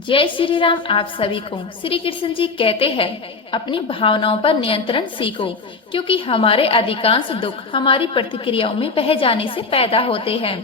जय श्री राम। आप सभी को श्री कृष्ण जी कहते हैं अपनी भावनाओं पर नियंत्रण सीखो, क्योंकि हमारे अधिकांश दुख हमारी प्रतिक्रियाओं में बह जाने से पैदा होते हैं।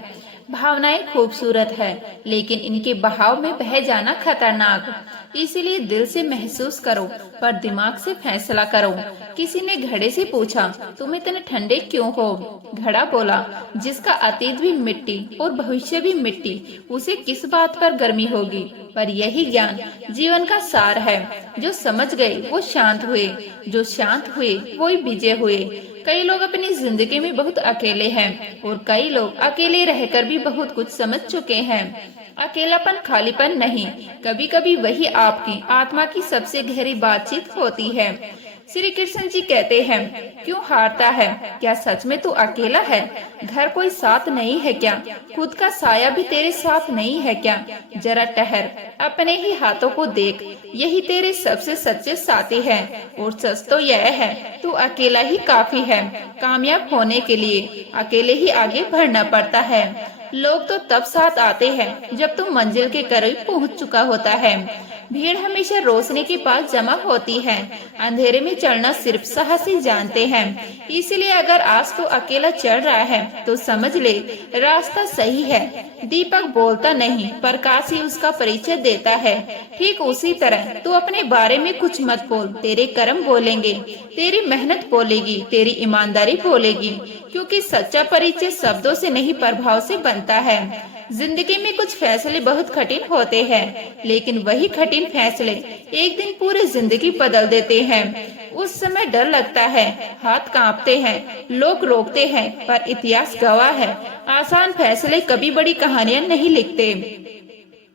भावनाएं खूबसूरत है, लेकिन इनके बहाव में बह जाना खतरनाक। इसीलिए दिल से महसूस करो, पर दिमाग से फैसला करो। किसी ने घड़े से पूछा, तुम इतने ठंडे क्यों हो? घड़ा बोला, जिसका अतीत भी मिट्टी और भविष्य भी मिट्टी, उसे किस बात पर गर्मी होगी? पर यही ज्ञान जीवन का सार है। जो समझ गए वो शांत हुए, जो शांत हुए वो ही विजय हुए। कई लोग अपनी जिंदगी में बहुत अकेले हैं और कई लोग अकेले रहकर भी बहुत कुछ समझ चुके हैं। अकेलापन खालीपन नहीं, कभी कभी वही आपकी आत्मा की सबसे गहरी बातचीत होती है। श्री कृष्ण जी कहते हैं, क्यों हारता है? क्या सच में तू अकेला है? घर कोई साथ नहीं है क्या? खुद का साया भी तेरे साथ नहीं है क्या? जरा ठहर, अपने ही हाथों को देख, यही तेरे सबसे सच्चे साथी हैं। और सच तो यह है, तू अकेला ही काफी है। कामयाब होने के लिए अकेले ही आगे बढ़ना पड़ता है। लोग तो तब साथ आते हैं जब तू मंजिल के करीब पहुंच चुका होता है। भीड़ हमेशा रोशनी के पास जमा होती है, अंधेरे में चलना सिर्फ साहसी जानते हैं। इसलिए अगर आज तू अकेला चल रहा है तो समझ ले, रास्ता सही है। दीपक बोलता नहीं, प्रकाश ही उसका परिचय देता है। ठीक उसी तरह तू अपने बारे में कुछ मत बोल, तेरे कर्म बोलेंगे, तेरी मेहनत बोलेगी, तेरी ईमानदारी बोलेगी। क्योंकि सच्चा परिचय शब्दों से नहीं, प्रभाव से बनता है। जिंदगी में कुछ फैसले बहुत कठिन होते हैं, लेकिन वही कठिन फैसले एक दिन पूरी जिंदगी बदल देते हैं। उस समय डर लगता है, हाथ कांपते हैं, लोग रोकते हैं, पर इतिहास गवाह है, आसान फैसले कभी बड़ी कहानियां नहीं लिखते।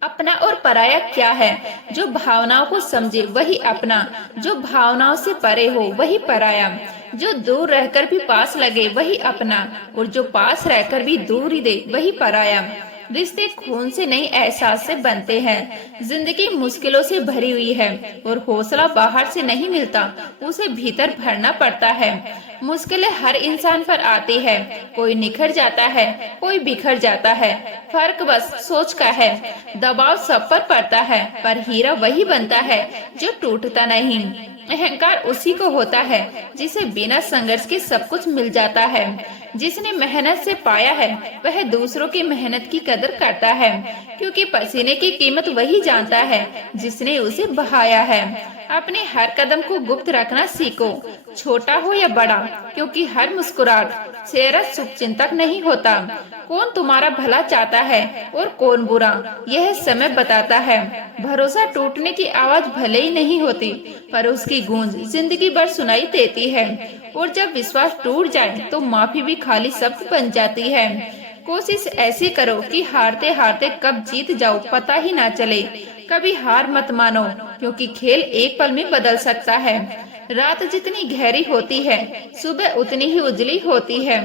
अपना और पराया क्या है? जो भावनाओं को समझे वही अपना, जो भावनाओं से परे हो वही पराया। जो दूर रहकर भी पास लगे वही अपना, और जो पास रहकर भी दूर ही दे वही पराया। रिश्ते खून से नहीं, एहसास से बनते हैं। जिंदगी मुश्किलों से भरी हुई है और हौसला बाहर से नहीं मिलता, उसे भीतर भरना पड़ता है। मुश्किलें हर इंसान पर आती है, कोई निखर जाता है, कोई बिखर जाता है। फर्क बस सोच का है। दबाव सब पर पड़ता है, पर हीरा वही बनता है जो टूटता नहीं। अहंकार उसी को होता है जिसे बिना संघर्ष के सब कुछ मिल जाता है। जिसने मेहनत से पाया है वह दूसरों की मेहनत की कदर करता है, क्योंकि पसीने की कीमत वही जानता है जिसने उसे बहाया है। अपने हर कदम को गुप्त रखना सीखो, छोटा हो या बड़ा, क्योंकि हर मुस्कुराहट चेहरा शुभचिंतक नहीं होता। कौन तुम्हारा भला चाहता है और कौन बुरा, यह समय बताता है। भरोसा टूटने की आवाज भले ही नहीं होती, पर उसकी गूंज जिंदगी भर सुनाई देती है। और जब विश्वास टूट जाए तो माफी भी खाली शब्द बन जाती है। कोशिश ऐसी करो कि हारते हारते कब जीत जाओ पता ही ना चले। कभी हार मत मानो, क्योंकि खेल एक पल में बदल सकता है। रात जितनी गहरी होती है, सुबह उतनी ही उजली होती है।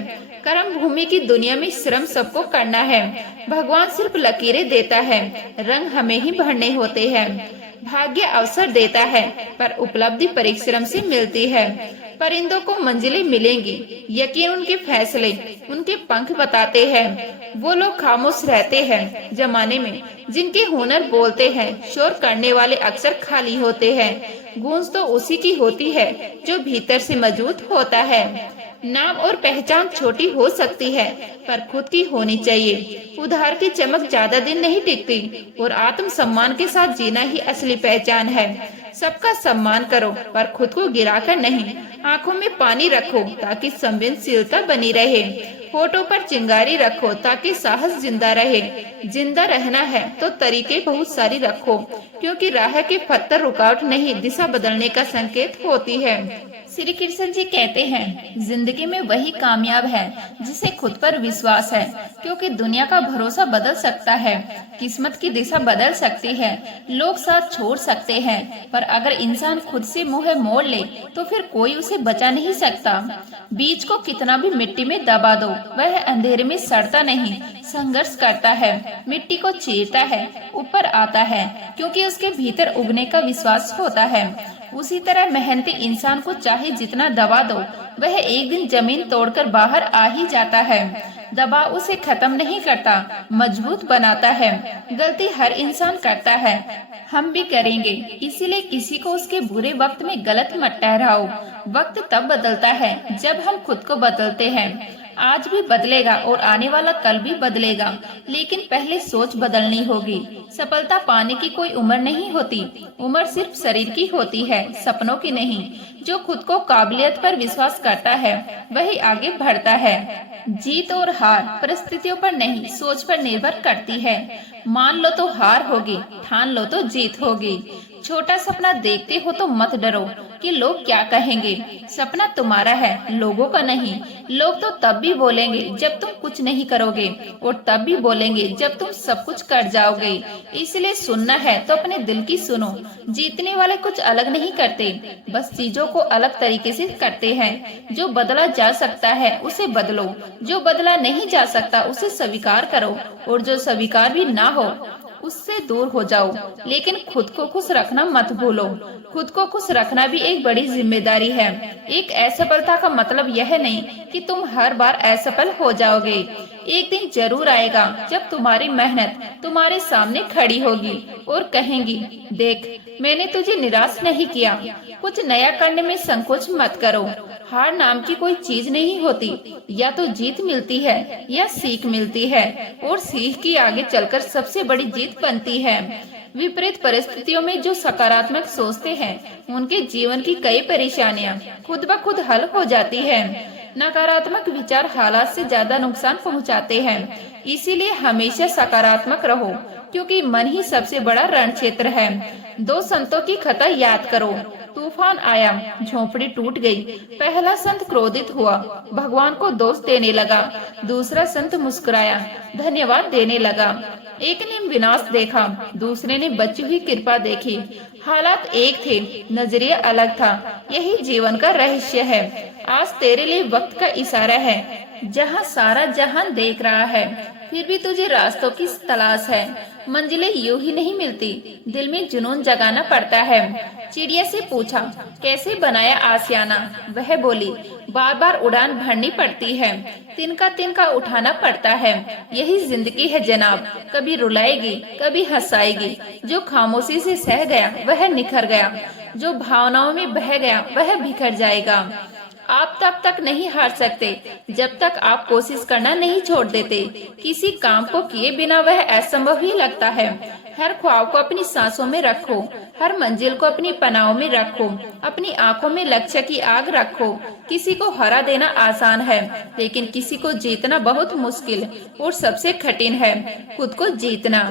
कर्म भूमि की दुनिया में श्रम सबको करना है। भगवान सिर्फ लकीरें देता है, रंग हमें ही भरने होते हैं। भाग्य अवसर देता है, पर उपलब्धि परिश्रम से मिलती है। परिंदों को मंजिलें मिलेंगी, यकीन उनके फैसले उनके पंख बताते हैं। वो लोग खामोश रहते हैं जमाने में जिनके हुनर बोलते हैं। शोर करने वाले अक्सर खाली होते हैं। गूंज तो उसी की होती है जो भीतर से मजबूत होता है। नाम और पहचान छोटी हो सकती है, पर खुद की होनी चाहिए। उधार की चमक ज्यादा दिन नहीं टिकती, और आत्म सम्मान के साथ जीना ही असली पहचान है। सबका सम्मान करो, पर खुद को गिराकर नहीं। आंखों में पानी रखो ताकि संवेदनशीलता बनी रहे। होठों पर चिंगारी रखो ताकि साहस जिंदा रहे। जिंदा रहना है तो तरीके बहुत सारी रखो, क्योंकि राह के पत्थर रुकावट नहीं, दिशा बदलने का संकेत होती है। श्री कृष्ण जी कहते हैं, जिंदगी में वही कामयाब है जिसे खुद पर विश्वास है, क्योंकि दुनिया का भरोसा बदल सकता है, किस्मत की दिशा बदल सकती है, लोग साथ छोड़ सकते हैं, पर अगर इंसान खुद से मुंह मोड़ ले तो फिर कोई उसे बचा नहीं सकता। बीज को कितना भी मिट्टी में दबा दो, वह अंधेरे में सड़ता नहीं, संघर्ष करता है, मिट्टी को चीरता है, ऊपर आता है, क्योंकि उसके भीतर उगने का विश्वास होता है। उसी तरह मेहनती इंसान को चाहे जितना दबा दो, वह एक दिन जमीन तोड़कर बाहर आ ही जाता है। दबाव उसे खत्म नहीं करता, मजबूत बनाता है। गलती हर इंसान करता है, हम भी करेंगे। इसीलिए किसी को उसके बुरे वक्त में गलत मत ठहराओ। वक्त तब बदलता है जब हम खुद को बदलते हैं। आज भी बदलेगा और आने वाला कल भी बदलेगा, लेकिन पहले सोच बदलनी होगी। सफलता पाने की कोई उम्र नहीं होती। उम्र सिर्फ शरीर की होती है, सपनों की नहीं। जो खुद को काबिलियत पर विश्वास करता है वही आगे बढ़ता है। जीत और हार परिस्थितियों पर नहीं, सोच पर निर्भर करती है। मान लो तो हार होगी, ठान लो तो जीत होगी। छोटा सपना देखते हो तो मत डरो कि लोग क्या कहेंगे। सपना तुम्हारा है, लोगों का नहीं। लोग तो तब भी बोलेंगे जब तुम कुछ नहीं करोगे, और तब भी बोलेंगे जब तुम सब कुछ कर जाओगे। इसलिए सुनना है तो अपने दिल की सुनो। जीतने वाले कुछ अलग नहीं करते, बस चीजों को अलग तरीके से करते हैं। जो बदला जा सकता है उसे बदलो, जो बदला नहीं जा सकता उसे स्वीकार करो, और जो स्वीकार भी ना हो उससे दूर हो जाओ। लेकिन खुद को खुश रखना मत भूलो। खुद को खुश रखना भी एक बड़ी जिम्मेदारी है। एक असफलता का मतलब यह नहीं कि तुम हर बार असफल हो जाओगे। एक दिन जरूर आएगा जब तुम्हारी मेहनत तुम्हारे सामने खड़ी होगी और कहेंगी, देख मैंने तुझे निराश नहीं किया। कुछ नया करने में संकोच मत करो। हार नाम की कोई चीज नहीं होती। या तो जीत मिलती है या सीख मिलती है, और सीख की आगे चलकर सबसे बड़ी जीत बनती है। विपरीत परिस्थितियों में जो सकारात्मक सोचते हैं उनके जीवन की कई परेशानियां खुद ब खुद हल हो जाती है। नकारात्मक विचार हालात से ज्यादा नुकसान पहुंचाते हैं। इसीलिए हमेशा सकारात्मक रहो, क्योंकि मन ही सबसे बड़ा रण क्षेत्र है। दो संतों की कथा याद करो। तूफान आया, झोपड़ी टूट गई। पहला संत क्रोधित हुआ, भगवान को दोष देने लगा। दूसरा संत मुस्कुराया, धन्यवाद देने लगा। एक ने विनाश देखा, दूसरे ने बची हुई कृपा देखी। हालात एक थे, नजरिया अलग था। यही जीवन का रहस्य है। आज तेरे लिए वक्त का इशारा है, जहाँ सारा जहान देख रहा है फिर भी तुझे रास्तों की तलाश है। मंजिलें यूं ही नहीं मिलती, दिल में जुनून जगाना पड़ता है। चिड़िया से पूछा, कैसे बनाया आशियाना? वह बोली, बार बार उड़ान भरनी पड़ती है, तिनका तिनका उठाना पड़ता है। यही जिंदगी है जनाब, कभी रुलाएगी कभी हंसाएगी। जो खामोशी से सह गया वह निखर गया, जो भावनाओं में बह गया वह बिखर जाएगा। आप तब तक नहीं हार सकते जब तक आप कोशिश करना नहीं छोड़ देते। किसी काम को किए बिना वह असंभव ही लगता है। हर ख्वाब को अपनी सांसों में रखो, हर मंजिल को अपनी पनाहों में रखो, अपनी आंखों में लक्ष्य की आग रखो। किसी को हरा देना आसान है, लेकिन किसी को जीतना बहुत मुश्किल और सबसे कठिन है खुद को जीतना।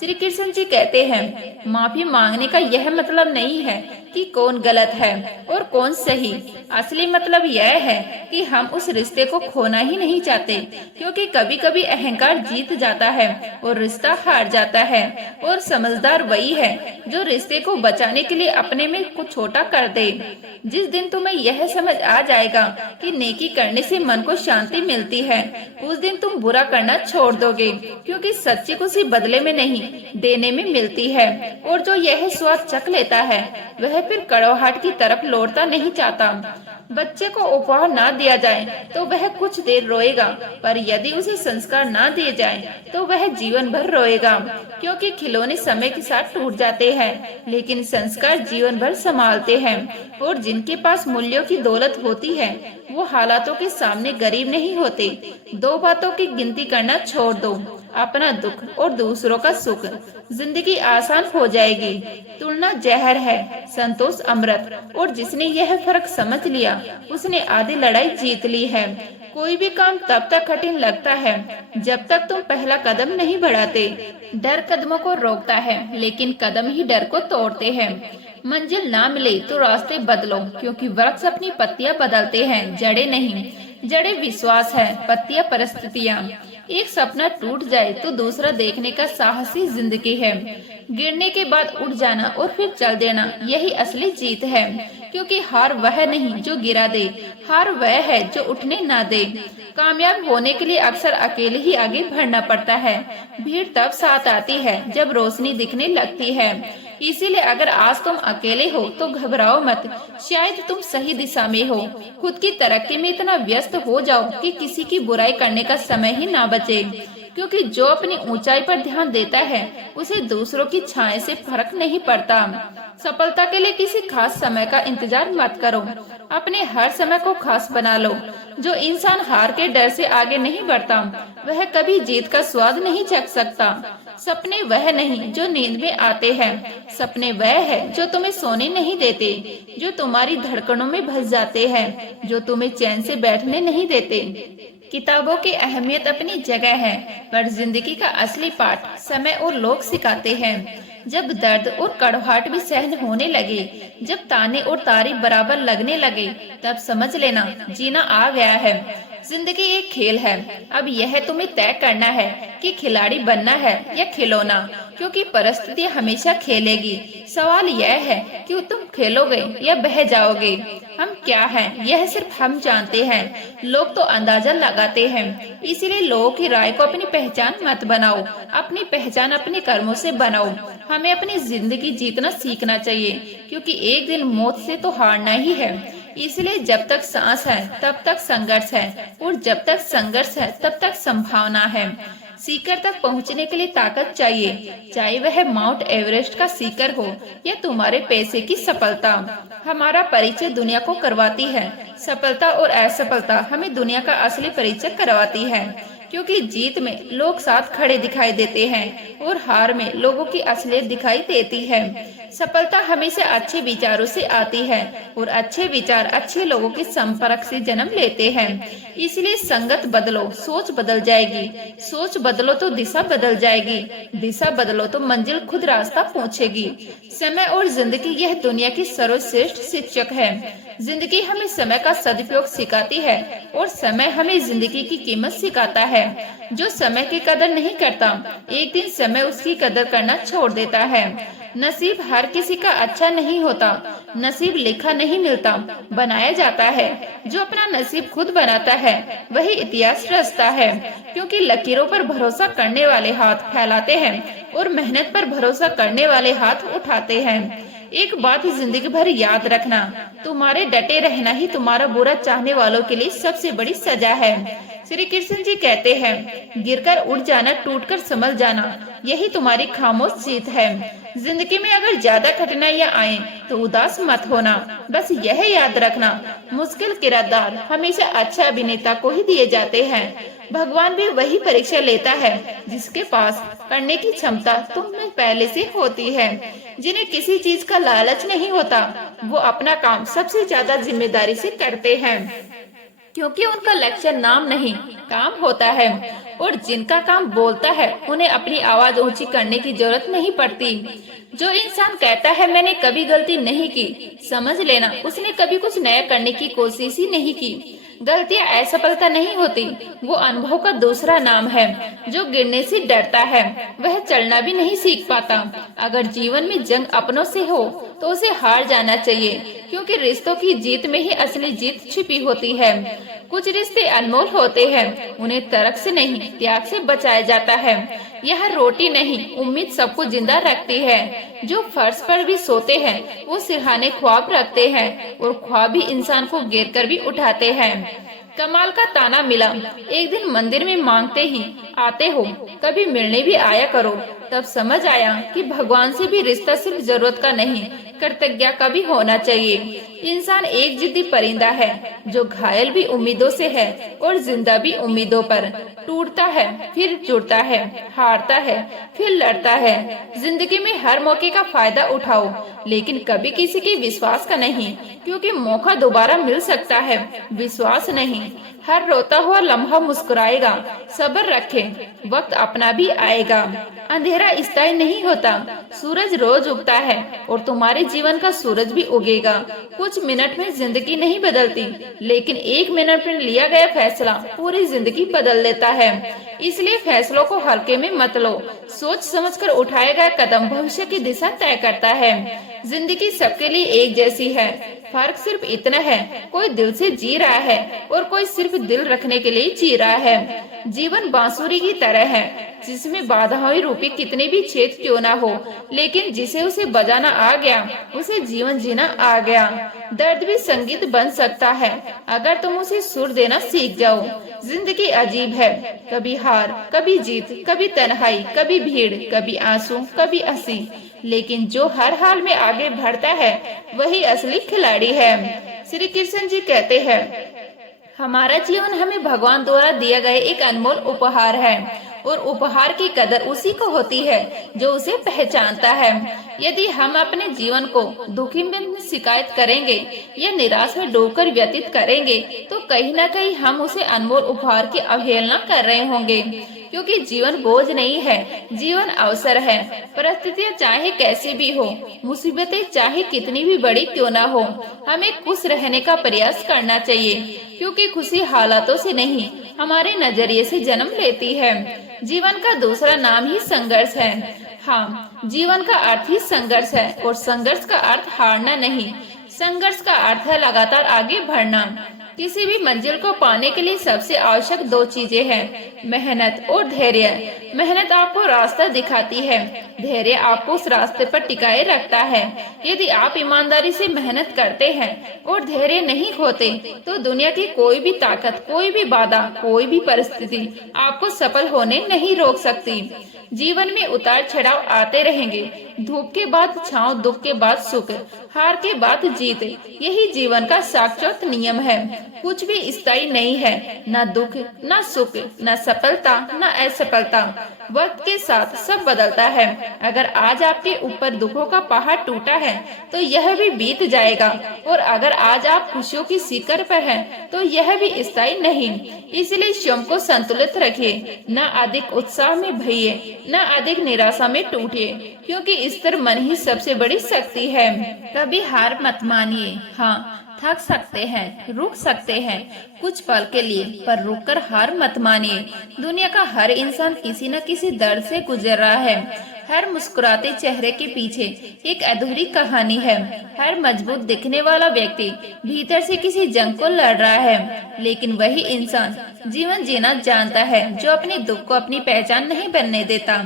श्री कृष्ण जी कहते हैं, माफी मांगने का यह मतलब नहीं है कि कौन गलत है और कौन सही। असली मतलब यह है कि हम उस रिश्ते को खोना ही नहीं चाहते, क्योंकि कभी कभी अहंकार जीत जाता है और रिश्ता हार जाता है। और समझदार वही है जो रिश्ते को बचाने के लिए अपने में कुछ छोटा कर दे। जिस दिन तुम्हें यह समझ आ जाएगा कि नेकी करने से मन को शांति मिलती है, उस दिन तुम बुरा करना छोड़ दोगे, क्योंकि सच्ची खुशी बदले में नहीं देने में मिलती है। और जो यह स्वाद चख लेता है वह फिर कड़वाहट की तरफ लौटता नहीं चाहता। बच्चे को उपहार ना दिया जाए तो वह कुछ देर रोएगा, पर यदि उसे संस्कार ना दिए जाए तो वह जीवन भर रोएगा, क्योंकि खिलौने समय के साथ टूट जाते हैं, लेकिन संस्कार जीवन भर संभालते हैं। और जिनके पास मूल्यों की दौलत होती है वो हालातों के सामने गरीब नहीं होते। दो बातों की गिनती करना छोड़ दो, अपना दुख और दूसरों का सुख। जिंदगी आसान हो जाएगी। तुलना जहर है, संतोष अमृत। और जिसने यह फर्क समझ लिया उसने आधी लड़ाई जीत ली है। कोई भी काम तब तक कठिन लगता है जब तक तुम पहला कदम नहीं बढ़ाते। डर कदमों को रोकता है, लेकिन कदम ही डर को तोड़ते हैं। मंजिल ना मिले तो रास्ते बदलो, क्योंकि वृक्ष अपनी पत्तियां बदलते हैं, जड़ें नहीं। जड़ें विश्वास है, पत्तियां परिस्थितियां। एक सपना टूट जाए तो दूसरा देखने का साहस ही जिंदगी है। गिरने के बाद उठ जाना और फिर चल देना, यही असली जीत है। क्योंकि हार वह नहीं जो गिरा दे, हार वह है जो उठने ना दे। कामयाब होने के लिए अक्सर अकेले ही आगे बढ़ना पड़ता है। भीड़ तब साथ आती है जब रोशनी दिखने लगती है। इसीलिए अगर आज तुम अकेले हो तो घबराओ मत, शायद तुम सही दिशा में हो। खुद की तरक्की में इतना व्यस्त हो जाओ कि किसी की बुराई करने का समय ही ना बचे। क्योंकि जो अपनी ऊंचाई पर ध्यान देता है उसे दूसरों की छाया से फर्क नहीं पड़ता। सफलता के लिए किसी खास समय का इंतजार मत करो, अपने हर समय को खास बना लो। जो इंसान हार के डर से आगे नहीं बढ़ता वह कभी जीत का स्वाद नहीं चख सकता। सपने वह नहीं जो नींद में आते हैं, सपने वह है जो तुम्हें सोने नहीं देते, जो तुम्हारी धड़कनों में बस जाते हैं, जो तुम्हें चैन से बैठने नहीं देते। किताबों की अहमियत अपनी जगह है, पर जिंदगी का असली पाठ समय और लोग सिखाते हैं। जब दर्द और कड़वाहट भी सहन होने लगे, जब ताने और तारीफ बराबर लगने लगे, तब समझ लेना जीना आ गया है। जिंदगी एक खेल है, अब यह तुम्हें तय करना है कि खिलाड़ी बनना है या खिलौना, क्योंकि परिस्थिति हमेशा खेलेगी। सवाल यह है कि तुम खेलोगे या बह जाओगे। हम क्या हैं यह सिर्फ हम जानते हैं, लोग तो अंदाजा लगाते हैं। इसीलिए लोगों की राय को अपनी पहचान मत बनाओ, अपनी पहचान अपने कर्मों से बनाओ। हमें अपनी जिंदगी जीतना सीखना चाहिए, क्योंकि एक दिन मौत से तो हारना ही है। इसलिए जब तक सांस है तब तक संघर्ष है, और जब तक संघर्ष है तब तक संभावना है। शिखर तक पहुंचने के लिए ताकत चाहिए, चाहे वह माउंट एवरेस्ट का शिखर हो या तुम्हारे पैसे की सफलता। हमारा परिचय दुनिया को करवाती है, सफलता और असफलता हमें दुनिया का असली परिचय करवाती है। क्योंकि जीत में लोग साथ खड़े दिखाई देते हैं और हार में लोगों की असलियत दिखाई देती है। सफलता हमेशा अच्छे विचारों से आती है, और अच्छे विचार अच्छे लोगों के संपर्क से जन्म लेते हैं। इसलिए संगत बदलो, सोच बदल जाएगी, सोच बदलो तो दिशा बदल जाएगी, दिशा बदलो तो मंजिल खुद रास्ता पूछेगी। समय और जिंदगी यह दुनिया की सर्वश्रेष्ठ शिक्षक है। जिंदगी हमें समय का सदुपयोग सिखाती है, और समय हमें जिंदगी की कीमत सिखाता है। जो समय की कदर नहीं करता, एक दिन समय उसकी कदर करना छोड़ देता है। नसीब हर किसी का अच्छा नहीं होता, नसीब लिखा नहीं मिलता, बनाया जाता है। जो अपना नसीब खुद बनाता है वही इतिहास रचता है, क्योंकि लकीरों पर भरोसा करने वाले हाथ फैलाते हैं और मेहनत पर भरोसा करने वाले हाथ उठाते हैं। एक बात जिंदगी भर याद रखना, तुम्हारे डटे रहना ही तुम्हारा बुरा चाहने वालों के लिए सबसे बड़ी सजा है। श्री कृष्ण जी कहते हैं, गिरकर उठ जाना, टूटकर संभल जाना, यही तुम्हारी खामोश जीत है। जिंदगी में अगर ज्यादा कठिनाइयाँ आए तो उदास मत होना, बस यह याद रखना, मुश्किल किरदार हमेशा अच्छा अभिनेता को ही दिए जाते हैं। भगवान भी वही परीक्षा लेता है जिसके पास करने की क्षमता तुम में पहले से होती है। जिन्हें किसी चीज का लालच नहीं होता, वो अपना काम सबसे ज्यादा जिम्मेदारी से करते हैं, क्योंकि उनका लक्ष्य नाम नहीं काम होता है। और जिनका काम बोलता है उन्हें अपनी आवाज ऊंची करने की जरूरत नहीं पड़ती। जो इंसान कहता है मैंने कभी गलती नहीं की, समझ लेना उसने कभी कुछ नया करने की कोशिश ही नहीं की। गलतियां असफलता नहीं होती, वो अनुभव का दूसरा नाम है। जो गिरने से डरता है वह चलना भी नहीं सीख पाता। अगर जीवन में जंग अपनों से हो तो उसे हार जाना चाहिए, क्योंकि रिश्तों की जीत में ही असली जीत छिपी होती है। कुछ रिश्ते अनमोल होते हैं, उन्हें तर्क से नहीं त्याग से बचाया जाता है। यह रोटी नहीं उम्मीद सबको जिंदा रखती है। जो फर्श पर भी सोते हैं वो सिरहाने ख्वाब रखते हैं, और ख्वाब भी इंसान को गिर कर भी उठाते हैं। कमाल का ताना मिला, एक दिन मंदिर में मांगते ही आते हो, कभी मिलने भी आया करो। तब समझ आया कि भगवान से भी रिश्ता सिर्फ जरूरत का नहीं, कृतज्ञता का भी होना चाहिए। इंसान एक जिद्दी परिंदा है, जो घायल भी उम्मीदों से है और जिंदा भी उम्मीदों पर। टूटता है फिर जुड़ता है, हारता है फिर लड़ता है। जिंदगी में हर मौके का फायदा उठाओ, लेकिन कभी किसी के विश्वास का नहीं, क्योंकि मौका दोबारा मिल सकता है, विश्वास नहीं। हर रोता हुआ लम्हा मुस्कुराएगा, सब्र रखें, वक्त अपना भी आएगा। अंधेरा स्थायी नहीं होता, सूरज रोज उगता है और तुम्हारे जीवन का सूरज भी उगेगा। कुछ मिनट में जिंदगी नहीं बदलती, लेकिन एक मिनट में लिया गया फैसला पूरी जिंदगी बदल देता है। इसलिए फैसलों को हल्के में मत लो, सोच समझकर उठाया गया कदम भविष्य की दिशा तय करता है। जिंदगी सबके लिए एक जैसी है, फर्क सिर्फ इतना है, कोई दिल से जी रहा है और कोई सिर्फ दिल रखने के लिए जी रहा है। जीवन बांसुरी की तरह है, जिसमें बाधाएं रूपी कितने भी छेद क्यों ना हो, लेकिन जिसे उसे बजाना आ गया उसे जीवन जीना आ गया। दर्द भी संगीत बन सकता है अगर तुम उसे सुर देना सीख जाओ। जिंदगी अजीब है, कभी हार, कभी जीत, कभी तन्हाई, कभी भीड़, कभी आंसू, कभी हंसी, लेकिन जो हर हाल में आगे बढ़ता है वही असली खिलाड़ी है। श्री कृष्ण जी कहते हैं, हमारा जीवन हमें भगवान द्वारा दिया गया एक अनमोल उपहार है और उपहार की कदर उसी को होती है जो उसे पहचानता है। यदि हम अपने जीवन को दुखी में शिकायत करेंगे या निराश में डूबकर व्यतीत करेंगे तो कहीं न कहीं हम उसे अनमोल उपहार की अवहेलना कर रहे होंगे, क्योंकि जीवन बोझ नहीं है, जीवन अवसर है। परिस्थितियाँ चाहे कैसी भी हो, मुसीबतें चाहे कितनी भी बड़ी क्यों ना हो, हमें खुश रहने का प्रयास करना चाहिए, क्योंकि खुशी हालातों से नहीं हमारे नजरिए से जन्म लेती है। जीवन का दूसरा नाम ही संघर्ष है। हाँ, जीवन का अर्थ ही संघर्ष है और संघर्ष का अर्थ हारना नहीं, संघर्ष का अर्थ है लगातार आगे बढ़ना। किसी भी मंजिल को पाने के लिए सबसे आवश्यक दो चीजें हैं, मेहनत और धैर्य। मेहनत आपको रास्ता दिखाती है, धैर्य आपको उस रास्ते पर टिकाए रखता है। यदि आप ईमानदारी से मेहनत करते हैं और धैर्य नहीं खोते तो दुनिया की कोई भी ताकत, कोई भी बाधा, कोई भी परिस्थिति आपको सफल होने नहीं रोक सकती। जीवन में उतार चढ़ाव आते रहेंगे, धूप के बाद छांव, दुख के बाद सुख, हार के बाद जीत, यही जीवन का शाश्वत नियम है। कुछ भी स्थायी नहीं है, न दुख, न सुख, न सफलता, न असफलता। वक्त के साथ सब बदलता है। अगर आज आपके ऊपर दुखों का पहाड़ टूटा है तो यह भी बीत जाएगा, और अगर आज आप खुशियों की शिखर पर हैं तो यह भी स्थायी नहीं। इसलिए स्वयं को संतुलित रखिए, न अधिक उत्साह में भइए, न अधिक निराशा में टूटिए, क्योंकि स्थिर मन ही सबसे बड़ी शक्ति है। कभी हार मत मानिए। हाँ, थक सकते हैं, रुक सकते हैं कुछ पल के लिए, पर रुककर हार मत मानिए। दुनिया का हर इंसान किसी न किसी दर्द से गुजर रहा है। हर मुस्कुराते चेहरे के पीछे एक अधूरी कहानी है। हर मजबूत दिखने वाला व्यक्ति भीतर से किसी जंग को लड़ रहा है। लेकिन वही इंसान जीवन जीना जानता है जो अपने दुख को अपनी पहचान नहीं बनने देता,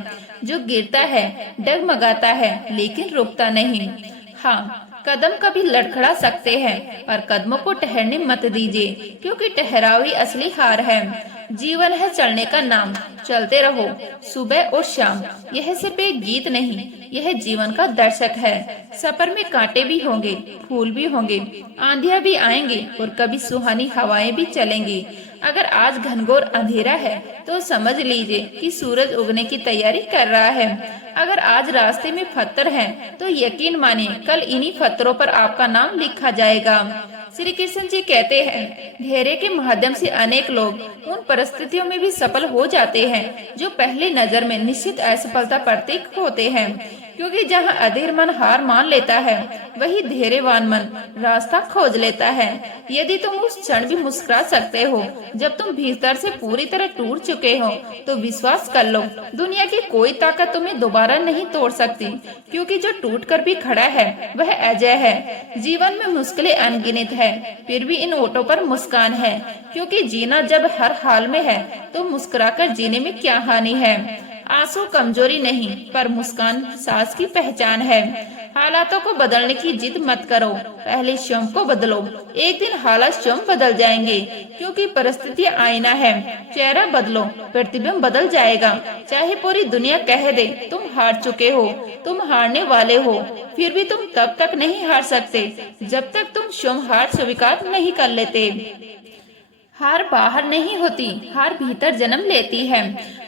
जो गिरता है, डगमगाता है, लेकिन रुकता नहीं। हाँ, कदम कभी लड़खड़ा सकते हैं, पर कदमों को ठहरने मत दीजिए, क्योंकि ठहराव ही असली हार है। जीवन है चलने का नाम, चलते रहो सुबह और शाम। यह सिर्फ एक गीत नहीं, यह जीवन का दर्शक है। सफर में कांटे भी होंगे, फूल भी होंगे, आंधियां भी आएंगी और कभी सुहानी हवाएं भी चलेंगी। अगर आज घनघोर अंधेरा है तो समझ लीजिए कि सूरज उगने की तैयारी कर रहा है। अगर आज रास्ते में पत्थर हैं, तो यकीन मानिए कल इन्हीं पत्थरों पर आपका नाम लिखा जाएगा। श्री कृष्ण जी कहते हैं, धैर्य के माध्यम से अनेक लोग उन परिस्थितियों में भी सफल हो जाते हैं जो पहली नजर में निश्चित असफलता प्रतीक होते हैं, क्योंकि जहां अधीर मन हार मान लेता है वही धैर्यवान मन रास्ता खोज लेता है। यदि तुम उस क्षण भी मुस्कुरा सकते हो जब तुम भीतर से पूरी तरह टूट चुके हो, तो विश्वास कर लो दुनिया की कोई ताकत तुम्हें दोबारा नहीं तोड़ सकती, क्योंकि जो टूट कर भी खड़ा है वह अजय है। जीवन में मुश्किलें अनगिनत है, फिर भी इन ओठों पर मुस्कान है, क्योंकि जीना जब हर हाल में है तो मुस्कुराकर जीने में क्या हानि है। आंसू कमजोरी नहीं, पर मुस्कान साहस की पहचान है। हालातों को बदलने की जिद मत करो, पहले स्वयं को बदलो। एक दिन हालात स्वयं बदल जाएंगे, क्योंकि परिस्थितियां आईना है। चेहरा बदलो, प्रतिबिंब बदल जाएगा। चाहे पूरी दुनिया कह दे तुम हार चुके हो, तुम हारने वाले हो, फिर भी तुम तब तक नहीं हार सकते जब तक तुम स्वयं हार स्वीकार नहीं कर लेते। हार बाहर नहीं होती, हार भीतर जन्म लेती है।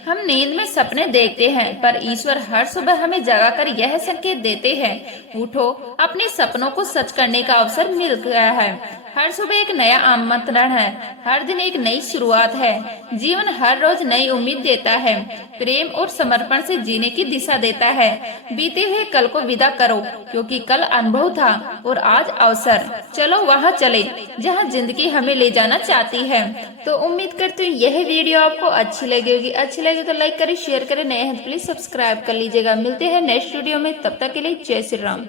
हम नींद में सपने देखते हैं, पर ईश्वर हर सुबह हमें जगाकर यह संकेत देते हैं, उठो, अपने सपनों को सच करने का अवसर मिल गया है। हर सुबह एक नया आमंत्रण है, हर दिन एक नई शुरुआत है। जीवन हर रोज नई उम्मीद देता है, प्रेम और समर्पण से जीने की दिशा देता है। बीते हुए कल को विदा करो, क्योंकि कल अनुभव था और आज अवसर। चलो वहाँ चले जहाँ जिंदगी हमें ले जाना चाहती है। तो उम्मीद करती हूँ यह वीडियो आपको अच्छी लगी होगी। अच्छी लगी तो लाइक करें, शेयर करें, नए हैं प्लीज सब्सक्राइब कर लीजिएगा। मिलते हैं नेक्स्ट वीडियो में, तब तक के लिए जय श्री राम।